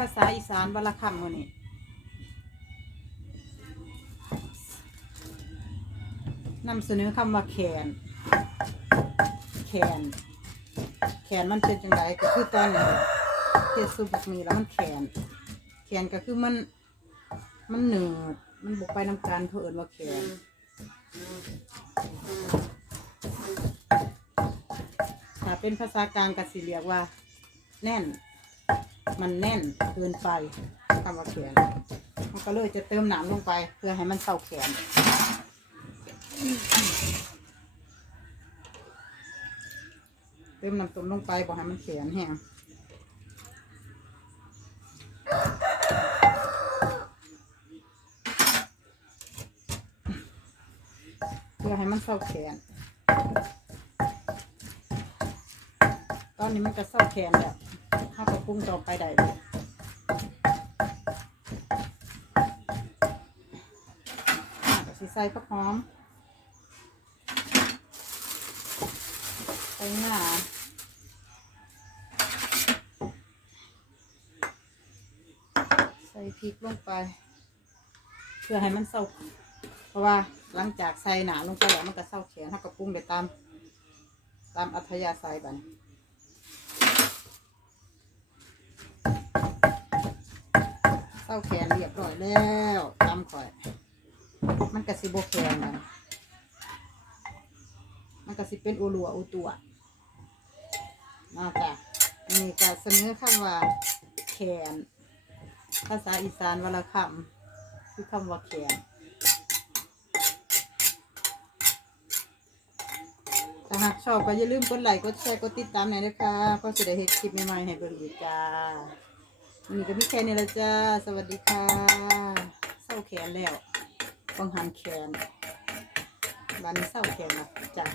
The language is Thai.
ภาษาอีสานวรรณคำมื้อนี้นำเสนอคำว่าแขน แขน แขนมันเป็นจังไดก็คือตอนนี้เฮ็ดซุบักมีแล้วมันแขน แขนก็คือมัน มันเหนืดมันบกไปนำกันเขาเอิ้นว่าแขนถ้าเป็นภาษากลางก็สิเรียกว่า แน่น มันแน่นเกินไปคำว่าแขนมันก็เลยจะเติมน้ำลงไป เพื่อให้มันเศร้าแขนเติมน้ำต้มลงไปบอกให้มันแขนแห้งเพื่อให้มันเศร้าแขนตอนนี้มันก็เศร้าแขนแล้ว ข้าวกระปุ้งต่อไปได้เลยสิใส่ผักหอมใส่หน้าใส่พริกลงไป เพื่อให้มันเศร้าเพราะว่าหลังจากใส่หนาลงไปแล้วมันก็เศร้าแขนข้าวกระปุ้งไปตาม ตามอัธยาศัยบัน เศร้าแขนเรียบร้อยแล้วตามข่อย มันกระสิบแขนมันมันกระสิเป็นอุลัวอุตัวน่าจะนี่ก็เสนอคำว่า แขน ภาษาอีสานวรรณคำคือคำว่าแขนถ้าหากชอบก็อย่าลืมกดไลค์กดแชร์กดติดตามหน่อยนะคะก็จะได้เห็นคลิปใหม่ๆให้เบิ่งอีกจ้า นี่ก็พี่แค่นี้ละจ้า สวัสดีค่ะเศร้าแขนแล้วต้องหันแขนวันนี้เศร้าแขนนะจ้า